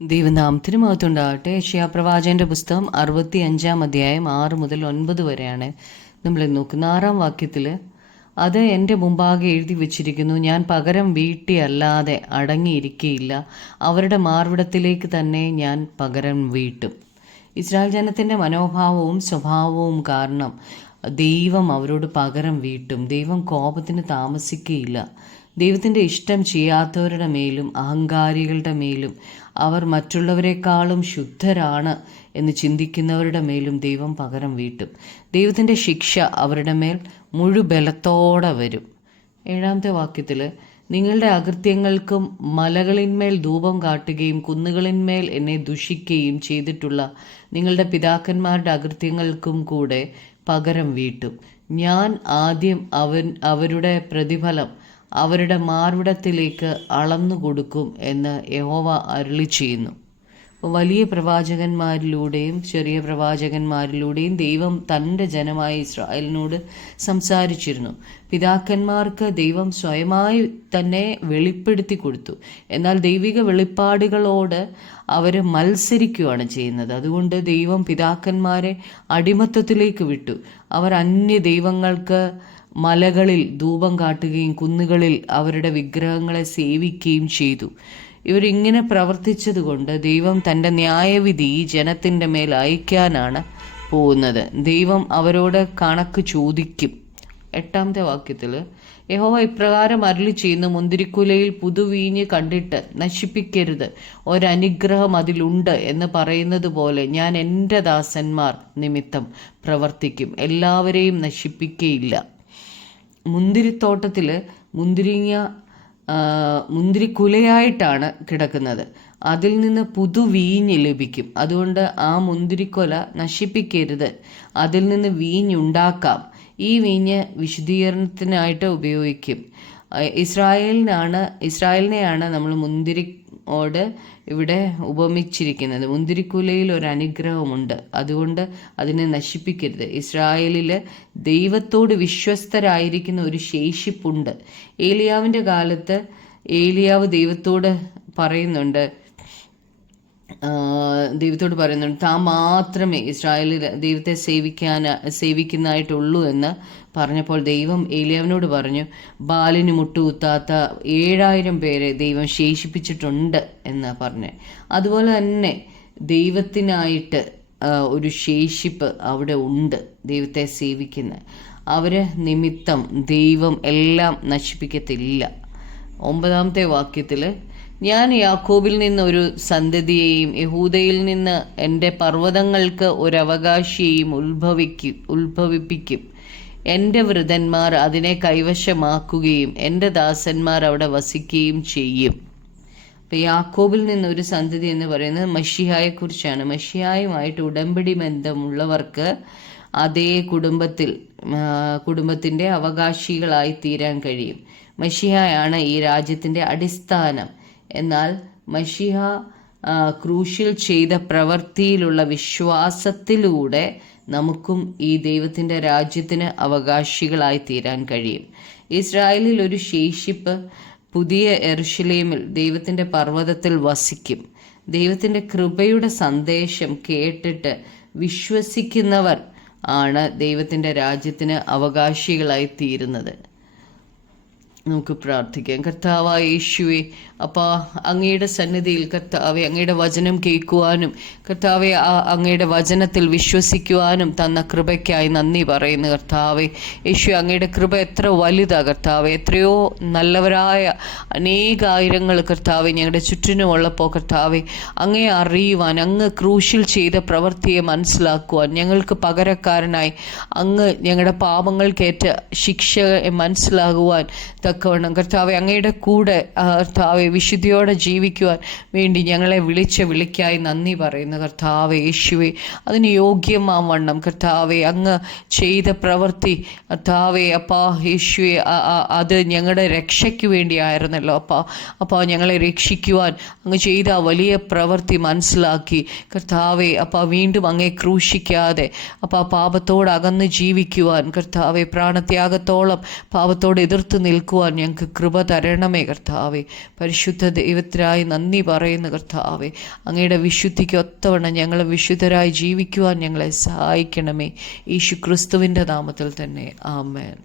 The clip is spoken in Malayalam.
ദൈവനാമത്തിന് മഹത്വമുണ്ടാകട്ടെ. യെശയ്യാപ്രവാചകന്റെ പുസ്തകം 65 അധ്യായം 6 മുതൽ 9 വരെയാണ് നമ്മൾ നോക്കുന്ന. 6-ാം വാക്യത്തിൽ, അത് എൻ്റെ മുമ്പാകെ എഴുതി വച്ചിരിക്കുന്നു, ഞാൻ പകരം വീട്ടിയല്ലാതെ അടങ്ങിയിരിക്കുകയില്ല, അവരുടെ മാർവിടത്തിലേക്ക് തന്നെ ഞാൻ പകരം വീട്ടും. ഇസ്രായേൽ ജനത്തിൻ്റെ മനോഭാവവും സ്വഭാവവും കാരണം ദൈവം അവരോട് പകരം വീട്ടും. ദൈവം കോപത്തിന് താമസിക്കുകയില്ല. ദൈവത്തിൻ്റെ ഇഷ്ടം ചെയ്യാത്തവരുടെ മേലും അഹങ്കാരികളുടെ മേലും അവർ മറ്റുള്ളവരെക്കാളും ശുദ്ധരാണ് എന്ന് ചിന്തിക്കുന്നവരുടെ മേലും ദൈവം പകരം വീട്ടും. ദൈവത്തിൻ്റെ ശിക്ഷ അവരുടെ മേൽ മുഴുബലത്തോടെ വരും. 7-ാമത്തെ വാക്യത്തിൽ, നിങ്ങളുടെ അകൃത്യങ്ങൾക്കും മലകളിന്മേൽ ധൂപം കാട്ടുകയും കുന്നുകളിന്മേൽ എന്നെ ദുഷിക്കുകയും ചെയ്തിട്ടുള്ള നിങ്ങളുടെ പിതാക്കന്മാരുടെ അകൃത്യങ്ങൾക്കും കൂടെ പകരം വീട്ടും. ഞാൻ ആദ്യം അവരുടെ പ്രതിഫലം അവരുടെ മാർവിടത്തിലേക്ക് അളന്നു കൊടുക്കും എന്ന് യഹോവ അരുളി ചെയ്യുന്നു. വലിയ പ്രവാചകന്മാരിലൂടെയും ചെറിയ പ്രവാചകന്മാരിലൂടെയും ദൈവം തൻ്റെ ജനമായ ഇസ്രായേലിനോട് സംസാരിച്ചിരുന്നു. പിതാക്കന്മാർക്ക് ദൈവം സ്വയമായി തന്നെ വെളിപ്പെടുത്തി കൊടുത്തു. എന്നാൽ ദൈവിക വെളിപ്പാടുകളോട് അവർ മത്സരിക്കുകയാണ് ചെയ്യുന്നത്. അതുകൊണ്ട് ദൈവം പിതാക്കന്മാരെ അടിമത്തത്തിലേക്ക് വിട്ടു. അവർ അന്യ ദൈവങ്ങൾക്ക് മലകളിൽ ധൂപം കാട്ടുകയും കുന്നുകളിൽ അവരുടെ വിഗ്രഹങ്ങളെ സേവിക്കുകയും ചെയ്തു. ഇവരിങ്ങനെ പ്രവർത്തിച്ചതുകൊണ്ട് ദൈവം തൻ്റെ ന്യായവിധി ഈ ജനത്തിൻ്റെ മേൽ അയക്കാനാണ് പോകുന്നത്. ദൈവം അവരോട് കണക്ക് ചോദിക്കും. 8-ാമത്തെ വാക്യത്തിൽ, യഹോവ ഇപ്രകാരം അരുളി ചെയ്യുന്നു, മുന്തിരിക്കുലയിൽ പുതുവീഞ്ഞ് കണ്ടിട്ട് നശിപ്പിക്കരുത്, ഒരനുഗ്രഹം അതിലുണ്ട് എന്ന് പറയുന്നത് പോലെ ഞാൻ എൻ്റെ ദാസന്മാർ നിമിത്തം പ്രവർത്തിക്കും, എല്ലാവരെയും നശിപ്പിക്കുകയില്ല. മുന്തിരിത്തോട്ടത്തിൽ മുന്തിരിക്കുലയായിട്ടാണ് കിടക്കുന്നത്. അതിൽ നിന്ന് പുതുവീഞ്ഞ് ലഭിക്കും. അതുകൊണ്ട് ആ മുന്തിരിക്കൊല നശിപ്പിക്കരുത്, അതിൽ നിന്ന് വീഞ്ഞുണ്ടാക്കാം. ഈ വീഞ്ഞ് വിശുദ്ധീകരണത്തിനായിട്ട് ഉപയോഗിക്കും. ഇസ്രായേലിനെയാണ് നമ്മൾ മുന്തിരിയോട് ഇവിടെ ഉപമിച്ചിരിക്കുന്നത്. മുന്തിരിക്കുലയിൽ ഒരു അനുഗ്രഹമുണ്ട്, അതുകൊണ്ട് അതിനെ നശിപ്പിക്കരുത്. ഇസ്രായേലിൽ ദൈവത്തോട് വിശ്വസ്തരായിരിക്കുന്ന ഒരു ശേഷിപ്പുണ്ട്. ഏലിയാവിൻ്റെ കാലത്ത് ഏലിയാവ് ദൈവത്തോട് പറയുന്നുണ്ട്, താൻ മാത്രമേ ഇസ്രായേലിൽ ദൈവത്തെ സേവിക്കുന്നതായിട്ടുള്ളൂ എന്ന് പറഞ്ഞപ്പോൾ ദൈവം ഏലിയാവിനോട് പറഞ്ഞു, ബാലിന് മുട്ടുകുത്താത്ത 7000 പേരെ ദൈവം ശേഷിപ്പിച്ചിട്ടുണ്ട് എന്ന് പറഞ്ഞു. അതുപോലെ തന്നെ ദൈവത്തിനായിട്ട് ഒരു ശേഷിപ്പ് അവിടെ ഉണ്ട്. ദൈവത്തെ സേവിക്കുന്ന അവര് നിമിത്തം ദൈവം എല്ലാം നശിപ്പിക്കത്തില്ല. 9-ാമത്തെ വാക്യത്തിൽ, ഞാൻ യാക്കോബിൽ നിന്ന് ഒരു സന്തതിയെയും യഹൂദയിൽ നിന്ന് എൻ്റെ പർവ്വതങ്ങൾക്ക് ഒരവകാശിയെയും ഉത്ഭവിപ്പിക്കും. എൻ്റെ വൃതന്മാർ അതിനെ കൈവശമാക്കുകയും എൻ്റെ ദാസന്മാർ അവിടെ വസിക്കുകയും ചെയ്യും. അപ്പം യാക്കോബിൽ നിന്ന് ഒരു സന്തതി എന്ന് പറയുന്നത് മശിഹായെക്കുറിച്ചാണ്. മശിഹായുമായിട്ട് ഉടമ്പടി ബന്ധമുള്ളവർക്ക് അതേ കുടുംബത്തിൻ്റെ അവകാശികളായി തീരാൻ കഴിയും. മശിഹായാണ് ഈ രാജ്യത്തിൻ്റെ അടിസ്ഥാനം. എന്നാൽ മശിഹ ക്രൂശിൽ ചെയ്ത പ്രവൃത്തിയിലുള്ള വിശ്വാസത്തിലൂടെ നമുക്കും ഈ ദൈവത്തിൻ്റെ രാജ്യത്തിന് അവകാശികളായി തീരാൻ കഴിയും. ഇസ്രായേലിൽ ഒരു ശേഷിപ്പ് പുതിയ യെരുശലേമിൽ ദൈവത്തിൻ്റെ പർവ്വതത്തിൽ വസിക്കും. ദൈവത്തിൻ്റെ കൃപയുടെ സന്ദേശം കേട്ടിട്ട് വിശ്വസിക്കുന്നവർ ആണ് ദൈവത്തിൻ്റെ രാജ്യത്തിന് അവകാശികളായി തീരുന്നത്. നമുക്ക് പ്രാർത്ഥിക്കാം. കർത്താവായ യേശുവേ, അപ്പാ, അങ്ങയുടെ സന്നിധിയിൽ കർത്താവെ അങ്ങയുടെ വചനം കേൾക്കുവാനും കർത്താവെ അങ്ങയുടെ വചനത്തിൽ വിശ്വസിക്കുവാനും തന്ന കൃപയ്ക്കായി നന്ദി പറയുന്നു. കർത്താവെ യേശു, അങ്ങയുടെ കൃപ എത്ര വലുതാ കർത്താവെ. എത്രയോ നല്ലവരായ അനേകായിരങ്ങൾ കർത്താവെ ഞങ്ങളുടെ ചുറ്റിനുമുള്ളപ്പോൾ കർത്താവെ അങ്ങയെ അറിയുവാൻ, അങ്ങ് ക്രൂശിൽ ചെയ്ത പ്രവൃത്തിയെ മനസ്സിലാക്കുവാൻ, ഞങ്ങൾക്ക് പകരക്കാരനായി അങ്ങ് ഞങ്ങളുടെ പാപങ്ങൾക്കേറ്റ ശിക്ഷയെ മനസ്സിലാകുവാൻ തക്കവണ്ണം കർത്താവെ അങ്ങയുടെ കൂടെ കർത്താവെ വിശുദ്ധിയോടെ ജീവിക്കുവാൻ വേണ്ടി ഞങ്ങളെ വിളിക്കായി നന്ദി പറയുന്നു. കർത്താവെ യേശുവെ, അതിന് യോഗ്യമാവണ്ണം കർത്താവെ അങ്ങ് ചെയ്ത പ്രവൃത്തി കർത്താവെ അപ്പാ യേശുവെ അത് ഞങ്ങളുടെ രക്ഷയ്ക്ക് വേണ്ടിയായിരുന്നല്ലോ അപ്പാ ഞങ്ങളെ രക്ഷിക്കുവാൻ അങ്ങ് ചെയ്ത വലിയ പ്രവൃത്തി മനസ്സിലാക്കി കർത്താവെ അപ്പാ വീണ്ടും അങ്ങേ ക്രൂശിക്കാതെ പാപത്തോട് അകന്ന് ജീവിക്കുവാൻ കർത്താവെ പ്രാണത്യാഗത്തോളം പാപത്തോട് എതിർത്ത് നിൽക്കുവാൻ ജീവിക്കുവാൻ ഞങ്ങൾക്ക് കൃപ തരണമേ കർത്താവേ. പരിശുദ്ധ ദൈവത്തിനായി നന്ദി പറയുന്ന കർത്താവേ, അങ്ങയുടെ വിശുദ്ധിക്ക് ഒത്തവണ്ണം ഞങ്ങൾ വിശുദ്ധരായി ജീവിക്കുവാൻ ഞങ്ങളെ സഹായിക്കണമേ. യേശു ക്രിസ്തുവിൻ്റെ നാമത്തിൽ തന്നെ. ആമേൻ.